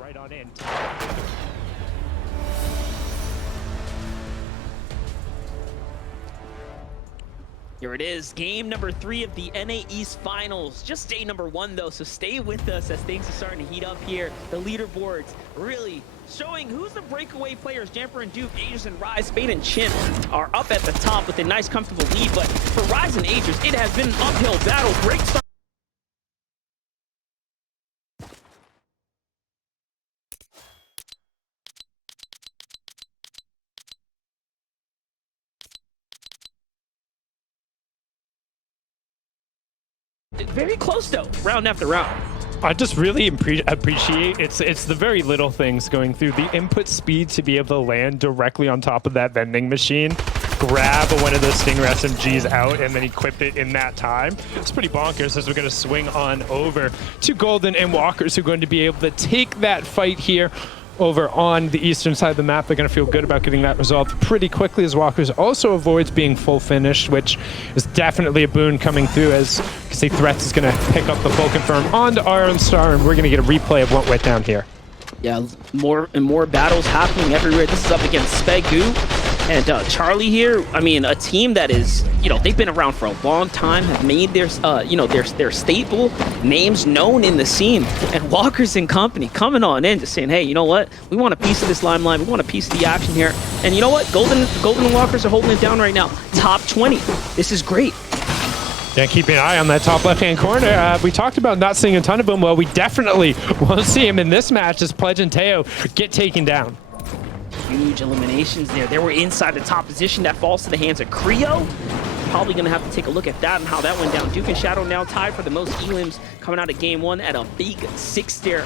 right on in. Here it is, game number 3 of the NA East Finals. Just day number 1 though, so stay with us as things are starting to heat up here. The leaderboards really showing who's the breakaway players. Jamper and Duke, Aegis and Rise, Spade and Chimp are up at the top with a nice comfortable lead, but for Rise and Aegis, it has been an uphill battle. Great start. Very close though, round after round. I just really appreciate it's the very little things going through the input speed to be able to land directly on top of that vending machine, grab one of those Stinger SMGs out, and then equip it in that time. It's pretty bonkers as we're going to swing on over to Golden and Walkers, who are going to be able to take that fight here over on the eastern side of the map. They're going to feel good about getting that resolved pretty quickly, as Walkers also avoids being full finished, which is definitely a boon coming through, as the Threats is going to pick up the full confirm onto Iron Star, and we're going to get a replay of what went down here. Yeah, more and more battles happening everywhere. This is up against Spegu and Charlie here. I mean, a team that is, they've been around for a long time, have made their, their staple names known in the scene. And Walkers and company coming on in, just saying, hey, you know what? We want a piece of this limelight. We want a piece of the action here. And you know what? Golden and Walkers are holding it down right now. Top 20. This is great. Yeah, keep an eye on that top left-hand corner. We talked about not seeing a ton of them. Well, we definitely won't see him in this match as Pledge and Teo get taken down. Huge eliminations there. They were inside the top position. That falls to the hands of Creo. Probably going to have to take a look at that and how that went down. Duke and Shadow now tied for the most elims coming out of game 1 at a big 6 there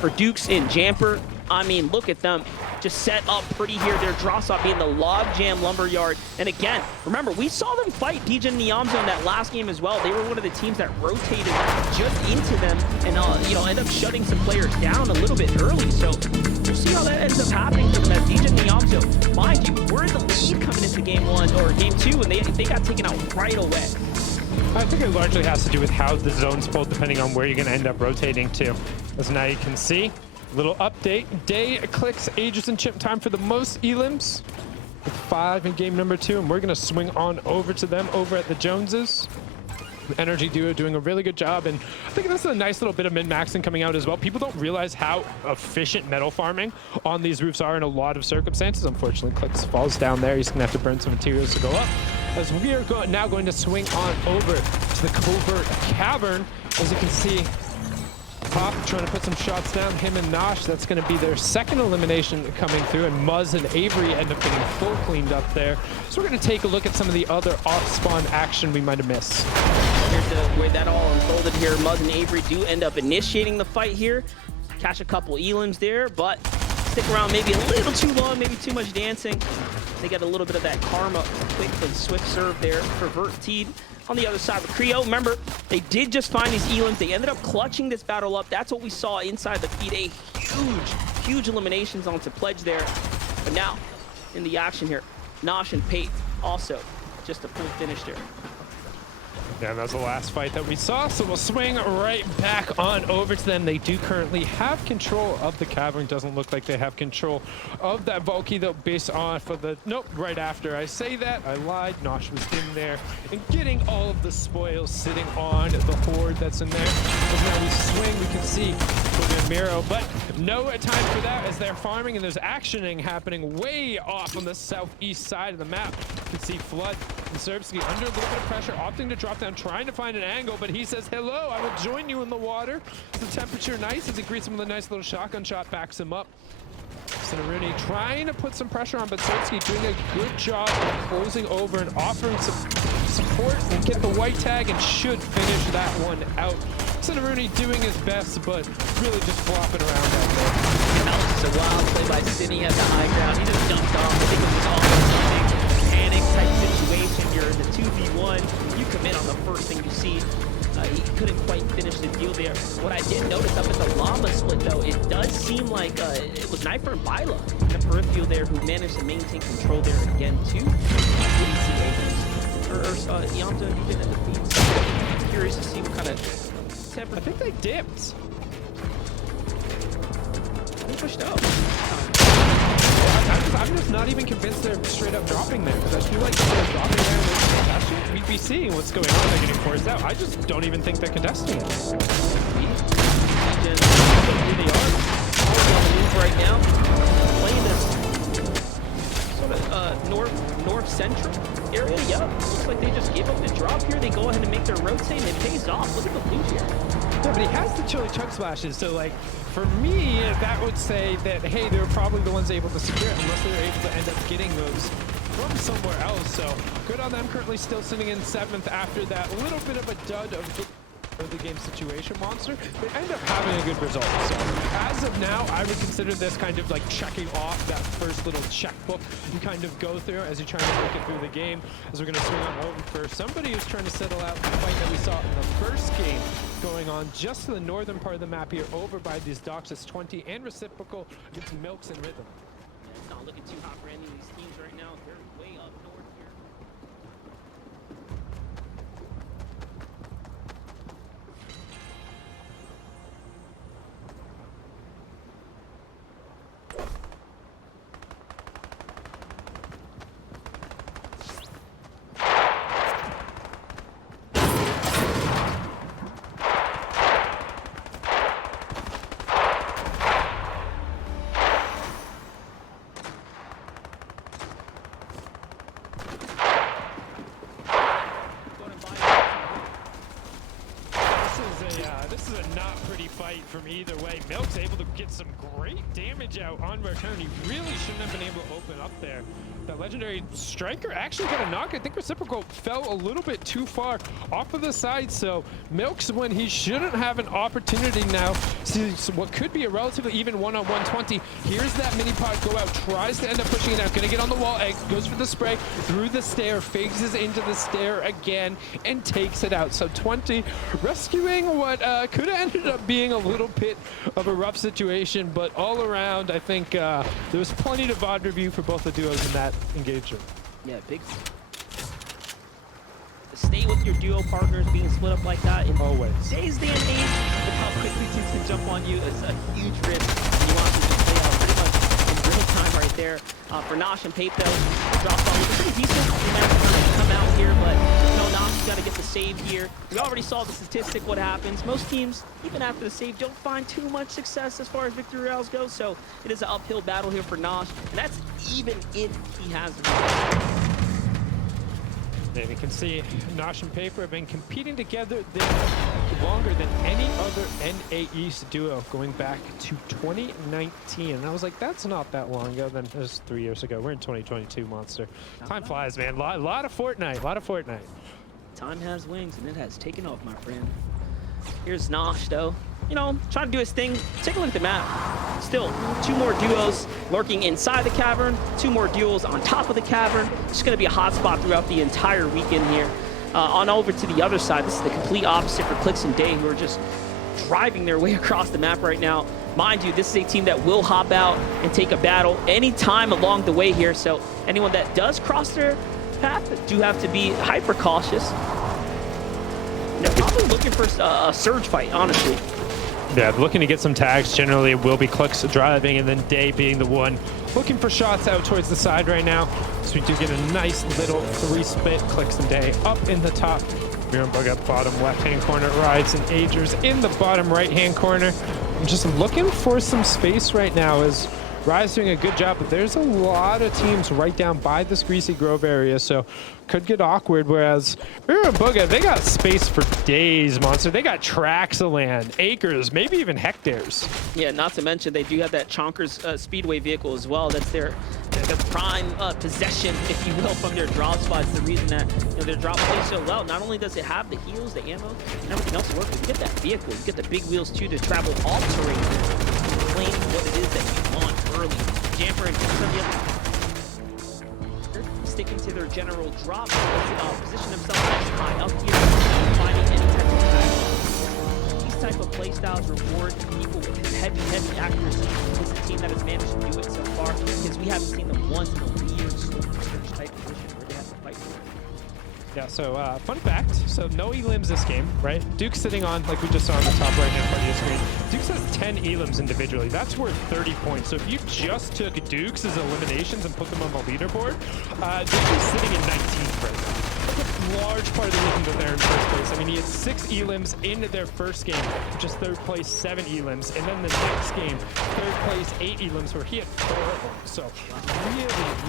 for Dukes and Jamper. I mean, look at them just set up pretty here. Their draw stop being the Logjam Lumberyard. And again, remember, we saw them fight DJ and Niamzo in that last game as well. They were one of the teams that rotated just into them and, end up shutting some players down a little bit early. So we'll see how that ends up happening for them as DJ and Niamzo. Mind you, we're in the lead coming into game 1 or game 2, and they got taken out right away. I think it largely has to do with how the zone's pulled, depending on where you're going to end up rotating to. As now you can see, little update. Day clicks Aegis and Chimp time for the most elims with 5 in game number 2, and we're going to swing on over to them over at the Joneses. The Energy Duo doing a really good job, and I think that's a nice little bit of min-maxing coming out as well. People don't realize how efficient metal farming on these roofs are in a lot of circumstances. Unfortunately, Clicks falls down there. He's going to have to burn some materials to go up. As we are now going to swing on over to the Covert Cavern. As you can see, Pop trying to put some shots down, him and Nosh. That's going to be their second elimination coming through, and Muzz and Avery end up getting full cleaned up there. So we're going to take a look at some of the other off-spawn action we might have missed. Here's the way that all unfolded here. Muzz and Avery do end up initiating the fight here. Catch a couple elims there, but stick around maybe a little too long, maybe too much dancing. They got a little bit of that karma, quick and swift serve there for Verteed. On the other side of Creo, remember, they did just find these elims. They ended up clutching this battle up. That's what we saw inside the feed. A huge eliminations onto Pledge there. But now, in the action here, Nosh and Pate also just a full finish there. Yeah, that was the last fight that we saw, so we'll swing right back on over to them. They do currently have control of the cavern. Doesn't look like they have control of that Valky, though, based off of the... Nope, right after I say that, I lied. Nosh was in there and getting all of the spoils sitting on the horde that's in there. As now we swing, we can see Miro, but no time for that as they're farming, and there's actioning happening way off on the southeast side of the map. You can see Flood and Serbsky under a little bit of pressure, opting to drop down, trying to find an angle, but he says, hello, I will join you in the water. The temperature nice as he greets him with a nice little shotgun shot, backs him up. Cinaruni trying to put some pressure on, but Serbsky doing a good job of closing over and offering some support and get the white tag and should finish that one out. Cinaruni doing his best, but really just flopping around out there. That was just a wild play by Cinny at the high ground. He just jumped off. I think it was all a panic type situation. You're in the 2v1. You commit on the first thing you see. He couldn't quite finish the deal there. What I did notice up at the llama split, though, it does seem like it was Knifer and Bila in the peripheral there who managed to maintain control there again, too. Yamto, you've been in the feed. Curious to see what kind of temper. I think they dipped. pushed out. I'm just not even convinced they're straight up dropping there, because I feel like if they're dropping there with contesting, we'd be seeing what's going on. They're getting forced out. I just don't even think they're contesting it. They are already on the move right now, playing this sort of north central area. Yeah, looks like they just gave up the drop here. They go ahead and make their rotate, and it pays off. Look at the blue here. Yeah, but he has the chili chug splashes, so like for me, that would say that hey, they're probably the ones able to secure it, unless they were able to end up getting those from somewhere else. So good on them. Currently still sitting in 7th after that little bit of a dud of the game situation, Monster. They end up having a good result. So as of now, I would consider this kind of like checking off that first little checkbook you kind of go through as you try to make it through the game. As we're going to swing on over for somebody who's trying to settle out the fight that we saw in the first game going on just to the northern part of the map here over by these docks. It's 20 and reciprocal against Milks and Rhythm. Yeah, it's not looking too hot for any of these teams right now. They're way up north here. This is a not pretty fight from either way. Milk's able to get some great damage out on return. He really shouldn't have been able to open up there. That legendary striker actually got a knock. I think Reciprocal fell a little bit too far off of the side. So Milks, when he shouldn't have an opportunity now, sees what could be a relatively even 1-on-120. Here's that mini pod go out, tries to end up pushing it out. Gonna get on the wall, Egg goes for the spray through the stair, phases into the stair again, and takes it out. So 20 rescuing what could have ended up being a little bit of a rough situation, but all around, I think there was plenty to VOD review for both the duos in that engagement. Yeah, big. To stay with your duo partners being split up like that in Always. today's day and age, with how quickly teams can jump on you, is a huge risk. You want to just play out pretty much in real time right there. For Nosh and Pape, though, drop on was pretty decent. He might have come out here, but you know, Nosh got to get the save here. We already saw the statistic, what happens. Most teams, even after the save, don't find too much success as far as victory royales go, so it is an uphill battle here for Nosh, and that's even if he has the result. And you can see Nosh and Paper have been competing together longer than any other NA East duo, going back to 2019. And I was like, that's not that long ago. Then it was 3 years ago. We're in 2022, Monster. Time flies, man. A lot of FORTNITE. A lot of FORTNITE. Time has wings, and it has taken off, my friend. Here's Nosh, though. You know, trying to do his thing. Take a look at the map. Still, 2 more duos lurking inside the cavern, 2 more duos on top of the cavern. It's going to be a hot spot throughout the entire weekend here. On over to the other side, this is the complete opposite for Clix and Day, who are just driving their way across the map right now. Mind you, this is a team that will hop out and take a battle anytime along the way here. So anyone that does cross their path do have to be hyper cautious. They're probably looking for a surge fight, honestly. Yeah, looking to get some tags. Generally, it will be Clix driving, and then Day being the one looking for shots out towards the side right now. So we do get a nice little 3-split. Clix and Day up in the top. Bug up bottom left-hand corner. Rides and Agers in the bottom right-hand corner. I'm just looking for some space right now as Rise doing a good job, but there's a lot of teams right down by this Greasy Grove area, so could get awkward, whereas Booga, they got space for days, Monster. They got tracts of land, acres, maybe even hectares. Yeah, not to mention they do have that Chonkers Speedway vehicle as well. That's their prime possession, if you will, from their drop spots. The reason that their drop plays so well. Not only does it have the heals, the ammo, and everything else to work with, you get that vehicle, you get the big wheels too to travel all terrain, claim what it is that you want early. Jamper and some of the other sticking to their general drop, position themselves nice high up here, finding any type of tag. These type of playstyles reward people with heavy accuracy. This is a team that has managed to do it so far, because we haven't seen them once in a weird search type position where they have to fight for it. Yeah, so fun fact, so no elims this game, right? Duke's sitting on, like we just saw on the top right-hand part of your screen, Dukes has 10 elims individually. That's worth 30 points. So if you just took Dukes as eliminations and put them on the leaderboard, Duke is sitting in 19th right now. That's a large part of the reason that they're in first place. I mean, he had 6 elims in their first game, just third place, 7 elims. And then the next game, third place, 8 elims, where he had 4 of them. So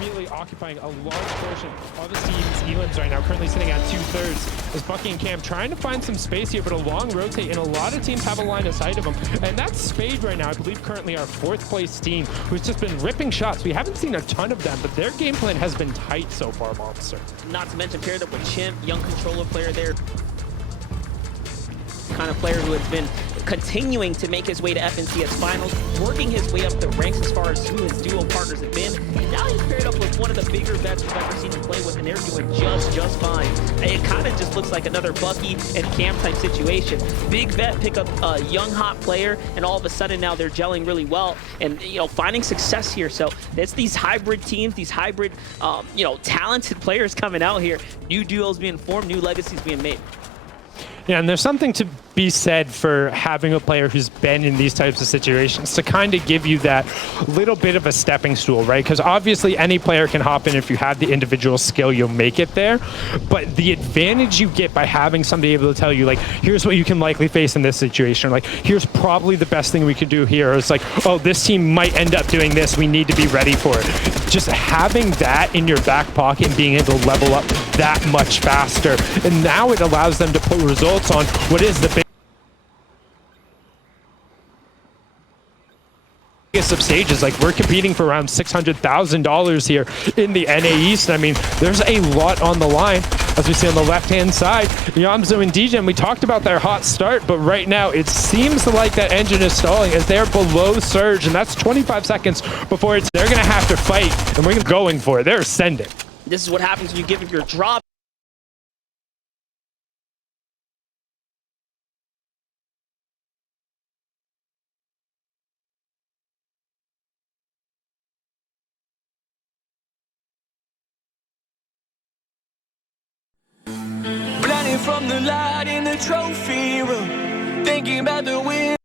really occupying a large portion of the team's elims right now, currently sitting at 2/3. As Bucky and Cam trying to find some space here, but a long rotate, and a lot of teams have a line of sight of them. And that's Spade right now, I believe currently our 4th place team, who's just been ripping shots. We haven't seen a ton of them, but their game plan has been tight so far, Monster. Not to mention paired up with Chimp, young controller player there. Kind of player who has been continuing to make his way to FNCS finals, working his way up the ranks as far as who his duo partners have been. And now he's paired up with one of the bigger vets we've ever seen him play with, and they're doing just fine. And it kind of just looks like another Bucky and Cam type situation. Big vet pick up a young hot player, and all of a sudden now they're gelling really well and, you know, finding success here. So it's these hybrid teams, these hybrid, you know, talented players coming out here. New duos being formed, new legacies being made. Yeah, and there's something to be said for having a player who's been in these types of situations to kind of give you that little bit of a stepping stool, right? Because obviously any player can hop in. If you have the individual skill, you'll make it there. But the advantage you get by having somebody able to tell you, like, here's what you can likely face in this situation. Like, here's probably the best thing we could do here. It's like, oh, this team might end up doing this. We need to be ready for it. Just having that in your back pocket and being able to level up that much faster. And now it allows them to put results on what is the biggest of stages. Like, we're competing for around $600,000 here in the NA East. I mean, there's a lot on the line, as we see on the left-hand side. Yamzu and DJ, we talked about their hot start, but right now it seems like that engine is stalling as they're below surge, and that's 25 seconds before they're going to have to fight, and we're going for it. They're ascending. This is what happens when you give up your drop. Blinded from the light in the trophy room, thinking about the win.